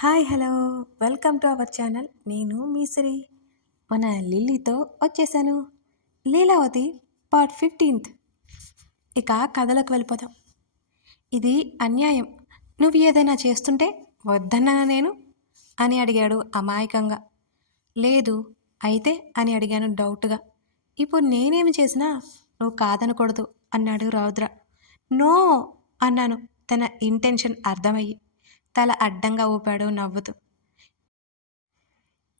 Hi hello. Welcome to our channel. నేను మీ మన లిల్లీతో వచ్చేసాను. Leelavathi part fifteenth. ఇక కథలోకి వెళ్ళిపోదాం. ఇది అన్యాయం. నువ్వు ఏదైనా చేస్తుంటే వద్దన్నా నేను? అని అడిగాడు అమాయకంగా. లేదు అయితే అని అడిగాను డౌట్గా. ఇప్పుడు నేనేమి చేసినా నువ్వు కాదనకూడదు అన్నాడు రౌద్ర. నో అన్నాను. తన ఇంటెన్షన్ అర్థమయ్యి. తల అడ్డంగా ఊపాడు నవ్వుతూ.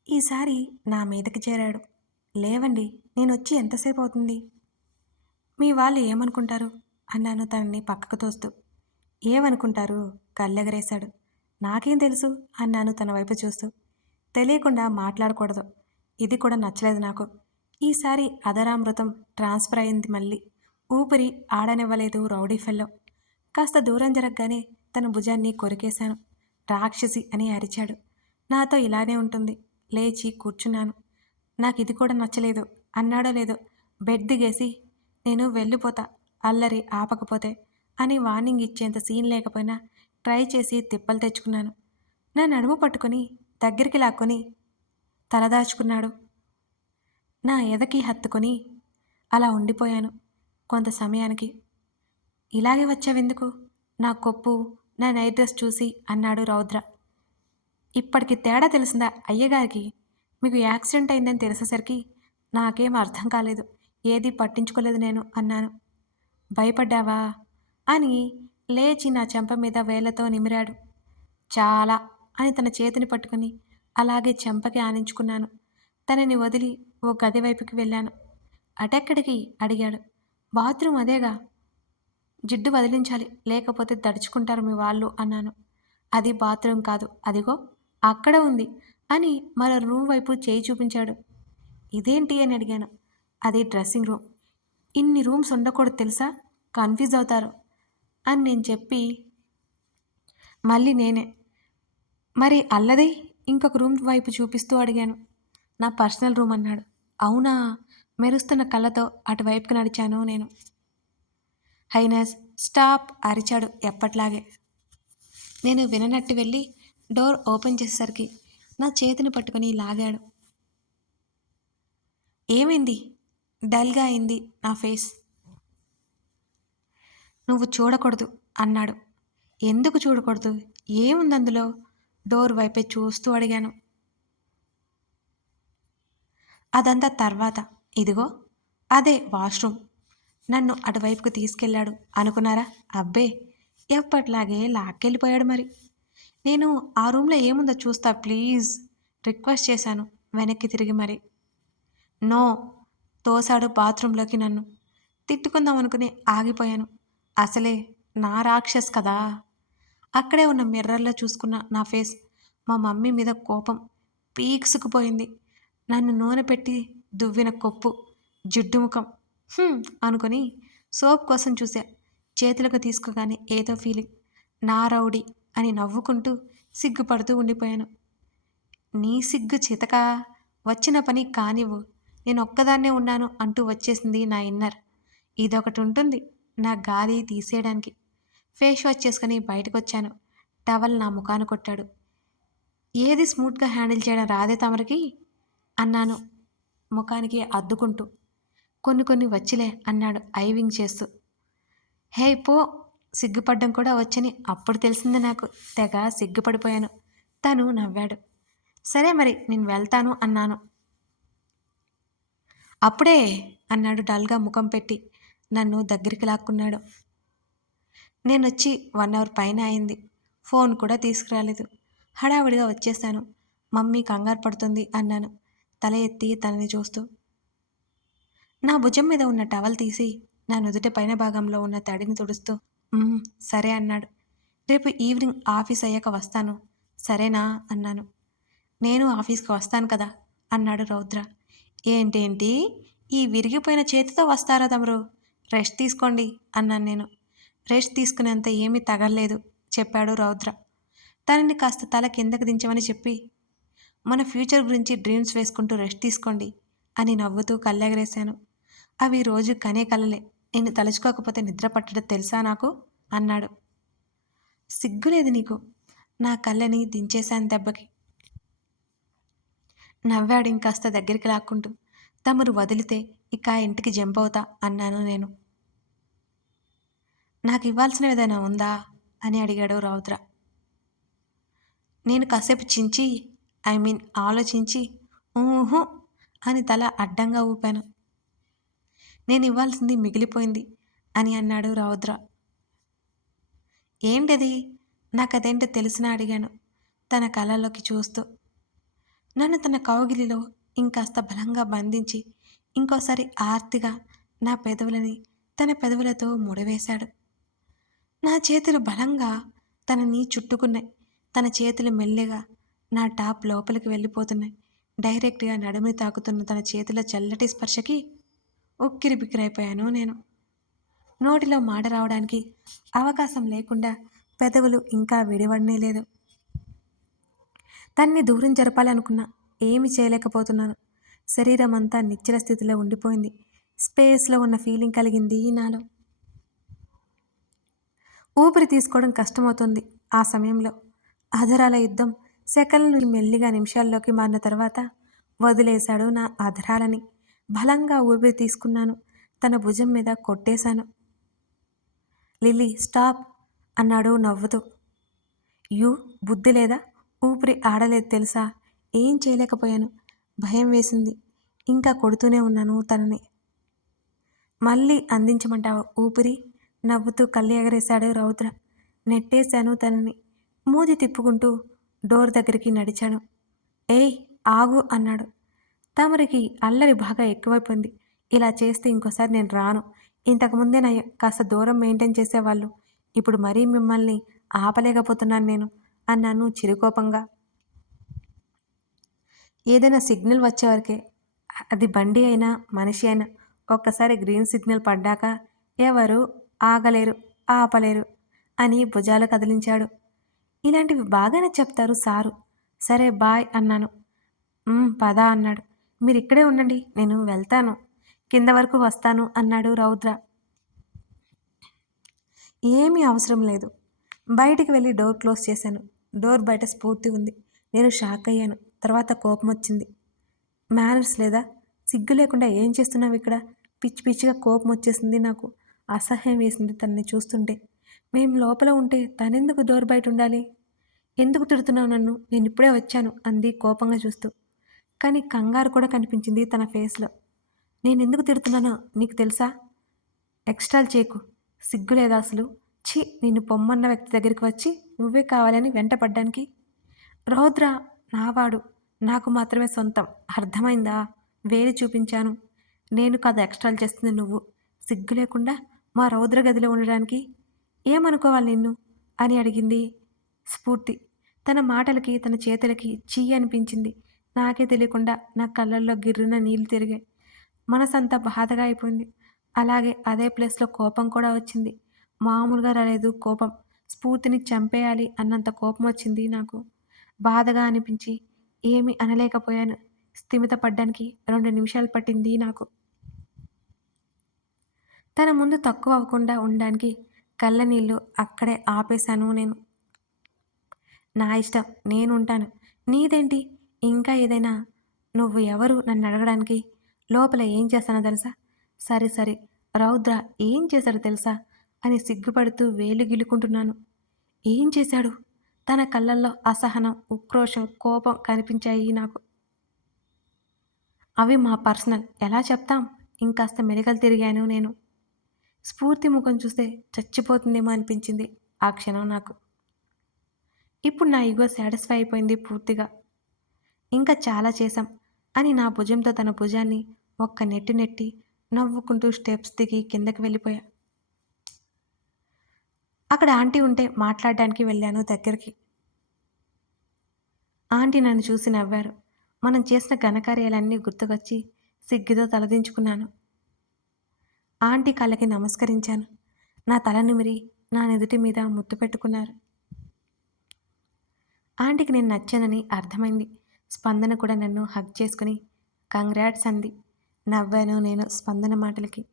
ఈసారి నా మీదకి చేరాడు. లేవండి నేను వచ్చి ఎంతసేపు అవుతుంది మీ వాళ్ళు ఏమనుకుంటారు? అన్నాను తనని పక్కకు తోస్తూ. ఏమనుకుంటారు? కళ్ళెగరేశాడు. నాకేం తెలుసు? అన్నాను తన వైపు చూస్తూ. తెలియకుండా మాట్లాడకూడదు. ఇది కూడా నచ్చలేదు నాకు. ఈసారి అదరామృతం ట్రాన్స్ఫర్ అయింది మళ్ళీ. ఊపిరి ఆడనివ్వలేదు రౌడీ ఫెల్లో. కాస్త దూరం జరగగానే తన భుజాన్ని కొరికేశాను. రాక్షసి అని అరిచాడు. నాతో ఇలానే ఉంటుంది. లేచి కూర్చున్నాను. నాకు ఇది కూడా నచ్చలేదు. అన్నాడో లేదో బెడ్ దిగేసి నేను వెళ్ళిపోతా అల్లరి ఆపకపోతే అని వార్నింగ్ ఇచ్చేంత సీన్ లేకపోయినా ట్రై చేసి తిప్పలు తెచ్చుకున్నాను. నా నడుము పట్టుకొని దగ్గరికి లాక్కొని తలదాచుకున్నాడు. నా ఎదకి హత్తుకొని అలా ఉండిపోయాను కొంత సమయానికి. ఇలాగే వచ్చావెందుకు? నా కొప్పు నా నైట్ డ్రెస్ చూసి అన్నాడు రౌద్ర. ఇప్పటికి తేడా తెలిసిందా అయ్యగారికి? మీకు యాక్సిడెంట్ అయిందని తెలిసేసరికి నాకేం అర్థం కాలేదు. ఏది పట్టించుకోలేదు నేను అన్నాను. భయపడ్డావా? అని లేచి నా చెంప మీద వేళ్ళతో నిమిరాడు. చాలా అని తన చేతిని పట్టుకుని అలాగే చెంపకి ఆనించుకున్నాను. తనని వదిలి ఓ గది వైపుకి వెళ్ళాను. అటెక్కడికి? అడిగాడు. బాత్రూమ్ అదేగా? జిడ్డు వదిలించాలి లేకపోతే దడుచుకుంటారు మీ వాళ్ళు అన్నాను. అది బాత్రూమ్ కాదు అదిగో అక్కడ ఉంది అని మరో రూమ్ వైపు చేయి చూపించాడు. ఇదేంటి అని అడిగాను. అది డ్రెస్సింగ్ రూమ్. ఇన్ని రూమ్స్ ఉండకూడదు తెలుసా? కన్ఫ్యూజ్ అవుతారు అని నేను చెప్పి మళ్ళీ నేనే. మరి అల్లది ఇంకొక రూమ్ వైపు చూపిస్తూ అడిగాను. నా పర్సనల్ రూమ్ అన్నాడు. అవునా మెరుస్తున్న కళ్ళతో అటువైపుకి నడిచాను నేను. హైనస్ స్టాప్ అరిచాడు ఎప్పట్లాగే. నేను విననట్టు వెళ్ళి డోర్ ఓపెన్ చేసేసరికి నా చేతిని పట్టుకొని లాగాడు. ఏమైంది? డల్గా అయింది నా ఫేస్. నువ్వు చూడకూడదు అన్నాడు. ఎందుకు చూడకూడదు? ఏముంది అందులో? డోర్ వైపే చూస్తూ అడిగాను. అదంతా తర్వాత. ఇదిగో అదే వాష్రూమ్. నన్ను అటువైపుకు తీసుకెళ్ళాడు. అనుకున్నారా? అబ్బే! ఎప్పట్లాగే లాక్కెళ్ళిపోయాడు మరి. నేను ఆ రూమ్లో ఏముందో చూస్తా ప్లీజ్! రిక్వెస్ట్ చేశాను. వెనక్కి తిరిగి మరి. నో! తోసాడు బాత్రూంలోకి నన్ను. తిట్టుకుందాం అనుకుని ఆగిపోయాను. అసలే నా రాక్షస్ కదా! అక్కడే ఉన్న మిర్రర్లో చూసుకున్న నా ఫేస్ మా మమ్మీ మీద కోపం పీక్సుకుపోయింది. నన్ను నూనె పెట్టి దువ్విన కొప్పు జిడ్డు ముఖం అనుకొని సోప్ కోసం చూసా. చేతులకు తీసుకోగానే ఏదో ఫీలింగ్. నా రౌడీ అని నవ్వుకుంటూ సిగ్గుపడుతూ ఉండిపోయాను. నీ సిగ్గు చితక వచ్చిన పని కానివ్వు. నేను ఒక్కదాన్నే ఉన్నాను అంటూ వచ్చేసింది నా ఇన్నర్. ఇదొకటి ఉంటుంది నా గాలి తీసేయడానికి. ఫేస్ వాష్ చేసుకుని బయటకు వచ్చాను టవల్ నా ముఖాన్ని కొట్టాడు. ఏది స్మూత్గా హ్యాండిల్ చేయడం రాదే తమరికి? అన్నాను ముఖానికి అద్దుకుంటూ. కొన్ని కొన్ని వచ్చిలే అన్నాడు ఐవింగ్ చేస్తూ. హే పో సిగ్గుపడ్డం కూడా వచ్చని అప్పుడు తెలిసింది నాకు. తెగ సిగ్గుపడిపోయాను. తను నవ్వాడు. సరే మరి నేను వెళ్తాను అన్నాను. అప్పుడే అన్నాడు డల్గా ముఖం పెట్టి నన్ను దగ్గరికి లాక్కున్నాడు. నేను వచ్చి వన్ అవర్ పైన అయింది. ఫోన్ కూడా తీసుకురాలేదు. హడావిడిగా వచ్చేసాను. మమ్మీ కంగారు పడుతుంది అన్నాను. తల ఎత్తి తనని చూస్తూ. నా భుజం మీద ఉన్న టవల్ తీసి నా నుదుట పైన భాగంలో ఉన్న తడిని తుడుస్తూ సరే అన్నాడు. రేపు ఈవినింగ్ ఆఫీస్ అయ్యాక వస్తాను. సరేనా అన్నాను. నేను ఆఫీస్కి వస్తాను కదా అన్నాడు రౌద్ర. ఏంటేంటి ఈ విరిగిపోయిన చేతితో వస్తారా తమరు రెస్ట్ తీసుకోండి అన్నాను నేను. రెస్ట్ తీసుకునేంత ఏమీ తగలలేదు చెప్పాడు రౌద్ర. తనని కాస్త తల కిందకు దించమని చెప్పి మన ఫ్యూచర్ గురించి డ్రీమ్స్ వేసుకుంటూ రెస్ట్ తీసుకోండి అని నవ్వుతూ కళ్ళెగరేశాను. అవి రోజు కనే కలలే. నేను తలుచుకోకపోతే నిద్ర పట్టడం తెలుసా నాకు? అన్నాడు. సిగ్గులేదు నీకు. నా కళ్ళని దించేశాను దెబ్బకి. నవ్వాడు ఇంకాస్త దగ్గరికి లాక్కుంటూ. తమరు వదిలితే ఇక ఇంటికి జంప్ అవుతా అన్నాను నేను. నాకు ఇవ్వాల్సిన ఏదైనా ఉందా? అని అడిగాడు రౌద్ర. నేను కాసేపు చించి ఐ మీన్ ఆలోచించి ఊహు అని తల అడ్డంగా ఊపాను. నేను ఇవ్వాల్సింది మిగిలిపోయింది అని అన్నాడు రౌద్ర. ఏంటది? నాకదేంటో తెలిసినా అడిగాను తన కళ్ళలోకి చూస్తూ. నన్ను తన కౌగిలిలో ఇంకాస్త బలంగా బంధించి ఇంకోసారి ఆర్తిగా నా పెదవులని తన పెదవులతో ముడివేశాడు. నా చేతులు బలంగా తనని చుట్టుకున్నాయి. తన చేతులు మెల్లిగా నా టాప్ లోపలికి వెళ్ళిపోతున్నాయి. డైరెక్ట్గా నడుమి తాకుతున్న తన చేతుల చల్లటి స్పర్శకి ఉక్కిరి బిక్కిరైపోయాను నేను. నోటిలో మాట రావడానికి అవకాశం లేకుండా పెదవులు ఇంకా విడివడనే లేదు. తన్ని దూరం జరపాలనుకున్నా ఏమి చేయలేకపోతున్నాను. శరీరం అంతా నిశ్చల స్థితిలో ఉండిపోయింది. స్పేస్లో ఉన్న ఫీలింగ్ కలిగింది నాలో. ఊపిరి తీసుకోవడం కష్టమవుతుంది ఆ సమయంలో. అధరాల యుద్ధం సెకండ్లు మెల్లిగా నిమిషాల్లోకి మారిన తర్వాత వదిలేశాడు నా అధరాలని బలంగా ఊపిరి తీసుకున్నాను. తన భుజం మీద కొట్టేశాను. లిల్లీ స్టాప్ అన్నాడు నవ్వుతూ. యూ బుద్ధి లేదా? ఊపిరి ఆడలేదు తెలుసా? ఏం చేయలేకపోయాను. భయం వేసింది. ఇంకా కొడుతూనే ఉన్నాను తనని. మళ్ళీ అందించమంటావా ఊపిరి? నవ్వుతూ కళ్ళు ఎగరేశాడు రౌద్ర. నెట్టేశాను తనని. మూది తిప్పుకుంటూ డోర్ దగ్గరికి నడిచాను. ఏయ్ ఆగు అన్నాడు. తమరికి అల్లరి బాగా ఎక్కువైపోయింది. ఇలా చేస్తే ఇంకోసారి నేను రాను. ఇంతకుముందే నా కాస్త దూరం మెయింటైన్ చేసేవాళ్ళు. ఇప్పుడు మరీ మిమ్మల్ని ఆపలేకపోతున్నాను నేను అన్నాను చిరుకోపంగా. ఏదైనా సిగ్నల్ వచ్చేవరకే అది బండి అయినా మనిషి అయినా ఒక్కసారి గ్రీన్ సిగ్నల్ పడ్డాక ఎవరు ఆగలేరు ఆపలేరు అని భుజాలు కదిలించాడు. ఇలాంటివి బాగానే చెప్తారు సారు. సరే బాయ్ అన్నాను. పదా అన్నాడు. మీరు ఇక్కడే ఉండండి నేను వెళ్తాను. కింద వరకు వస్తాను అన్నాడు రౌద్ర. ఏమీ అవసరం లేదు. బయటికి వెళ్ళి డోర్ క్లోజ్ చేశాను. డోర్ బయట స్ఫూర్తి ఉంది. నేను షాక్ అయ్యాను. తర్వాత కోపం వచ్చింది. మేనర్స్ లేదా? సిగ్గు లేకుండా ఏం చేస్తున్నావు ఇక్కడ? పిచ్చి పిచ్చిగా కోపం వచ్చేసింది నాకు. అసహ్యం వేసింది తనని చూస్తుంటే. మేము లోపల ఉంటే తనెందుకు డోర్ బయట ఉండాలి? ఎందుకు తిడుతున్నావు నన్ను? నేను ఇప్పుడే వచ్చాను అంది కోపంగా చూస్తూ. కానీ కంగారు కూడా కనిపించింది తన ఫేస్లో. నేను ఎందుకు తిడుతున్నానో నీకు తెలుసా? ఎక్స్ట్రాలు చేకు. సిగ్గు లేదా అసలు? ఛీ నిన్ను పొమ్మన్న వ్యక్తి దగ్గరికి వచ్చి నువ్వే కావాలని వెంటపడ్డానికి. రౌద్ర నావాడు నాకు మాత్రమే సొంతం. అర్థమైందా? వేరే చూపించాను. నేను కాదు ఎక్స్ట్రాలు చేస్తుంది నువ్వు. సిగ్గు లేకుండా మా రౌద్ర గదిలో ఉండడానికి ఏమనుకోవాలి నిన్ను? అని అడిగింది స్ఫూర్తి. తన మాటలకి తన చేతులకి చీ అనిపించింది. నాకే తెలియకుండా నా కళ్ళల్లో గిర్రున నీళ్ళు తిరిగాయి. మనసంతా బాధగా అయిపోయింది. అలాగే అదే ప్లేస్లో కోపం కూడా వచ్చింది. మామూలుగా రాలేదు కోపం. స్ఫూర్తిని చంపేయాలి అన్నంత కోపం వచ్చింది నాకు. బాధగా అనిపించి ఏమీ అనలేకపోయాను. స్థిమిత పడ్డానికి రెండు నిమిషాలు పట్టింది నాకు. తన ముందు తక్కువ అవ్వకుండా ఉండడానికి కళ్ళ నీళ్ళు అక్కడే ఆపేశాను నేను. నా ఇష్టం నేను ఉంటాను నీదేంటి? ఇంకా ఏదైనా? నువ్వు ఎవరు? నన్ను అడగడానికి లోపల ఏం చేస్తానో తెలుసా? సరే సరే. రౌద్ర ఏం చేశాడో తెలుసా? అని సిగ్గుపడుతూ వేలు గిలుకుంటున్నాను ఏం చేశాడు? తన కళ్ళల్లో అసహనం ఉక్రోషం కోపం కనిపించాయి నాకు. అవి మా పర్సనల్. ఎలా చెప్తాం? ఇంకాస్త మెలికలు తిరిగాను నేను. స్ఫూర్తి ముఖం చూస్తే చచ్చిపోతుందేమో అనిపించింది ఆ క్షణం నాకు. ఇప్పుడు నా ఈగో సాటిస్ఫై అయిపోయింది పూర్తిగా. ఇంకా చాలా చేశాం అని నా భుజంతో తన భుజాన్ని ఒక్క నెట్టి నెట్టి నవ్వుకుంటూ స్టెప్స్ దిగి కిందకి వెళ్ళిపోయా. అక్కడ ఆంటీ ఉంటే మాట్లాడడానికి వెళ్ళాను దగ్గరికి. ఆంటీ నన్ను చూసి నవ్వారు. మనం చేసిన ఘనకార్యాలన్నీ గుర్తుకొచ్చి సిగ్గుతో తలదించుకున్నాను. ఆంటీ కళ్ళకి నమస్కరించాను. నా తల నిమిరి నా నుదుటి మీద ముద్దు పెట్టుకున్నారు. ఆంటీకి నేను నచ్చానని అర్థమైంది. స్పందన కూడా నన్ను హగ్ చేసుకుని కంగ్రాట్స్ అంది. నవ్వాను నేను స్పందన మాటలకి.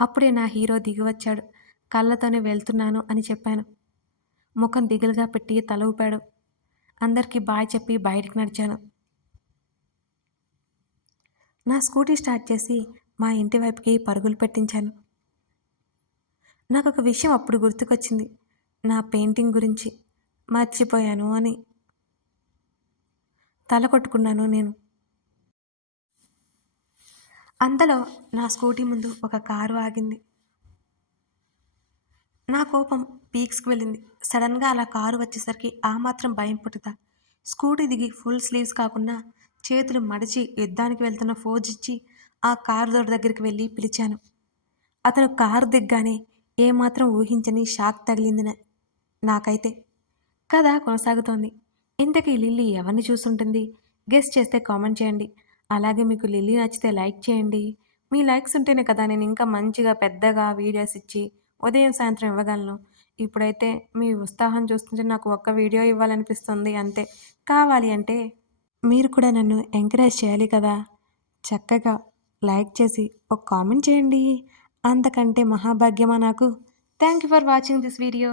అప్పుడే నా హీరో దిగివచ్చాడు. కళ్ళతోనే వెళ్తున్నాను అని చెప్పాను. ముఖం దిగులుగా పెట్టి తల ఊపాడు. అందరికీ బాయ్ చెప్పి బయటికి నడిచాను. నా స్కూటీ స్టార్ట్ చేసి మా ఇంటి వైపుకి పరుగులు పెట్టించాను. నాకు ఒక విషయం అప్పుడు గుర్తుకొచ్చింది. నా పెయింటింగ్ గురించి. మర్చిపోయాను అని. తల కొట్టుకున్నాను నేను. అంతలో నా స్కూటీ ముందు ఒక కారు ఆగింది. నా కోపం పీక్స్కి వెళ్ళింది. సడన్గా అలా కారు వచ్చేసరికి ఆ మాత్రం భయం పుట్టుతా. స్కూటీ దిగి ఫుల్ స్లీవ్స్ కాకుండా చేతులు మడిచి యుద్ధానికి వెళ్తున్న ఫోజ్ ఇచ్చి ఆ కారు దొర దగ్గరికి వెళ్ళి పిలిచాను. అతను కారు దిగ్గానే ఏమాత్రం ఊహించని షాక్ తగిలింది నాకైతే. కథ కొనసాగుతోంది. ఇంతకీ లిల్లీ ఎవరిని చూసుంటుంది? గెస్ట్ చేస్తే కామెంట్ చేయండి. అలాగే మీకు లిల్లీ నచ్చితే లైక్ చేయండి. మీ లైక్స్ ఉంటేనే కదా నేను ఇంకా మంచిగా పెద్దగా వీడియోస్ ఇచ్చి ఉదయం సాయంత్రం ఇవ్వగలను. ఇప్పుడైతే మీ ఉత్సాహం చూస్తుంటే నాకు ఒక్క వీడియో ఇవ్వాలనిపిస్తుంది అంతే. కావాలి అంటే మీరు కూడా నన్ను ఎంకరేజ్ చేయాలి కదా. చక్కగా లైక్ చేసి ఒక కామెంట్ చేయండి. అంతకంటే మహాభాగ్యమా నాకు. Thank you for watching this video.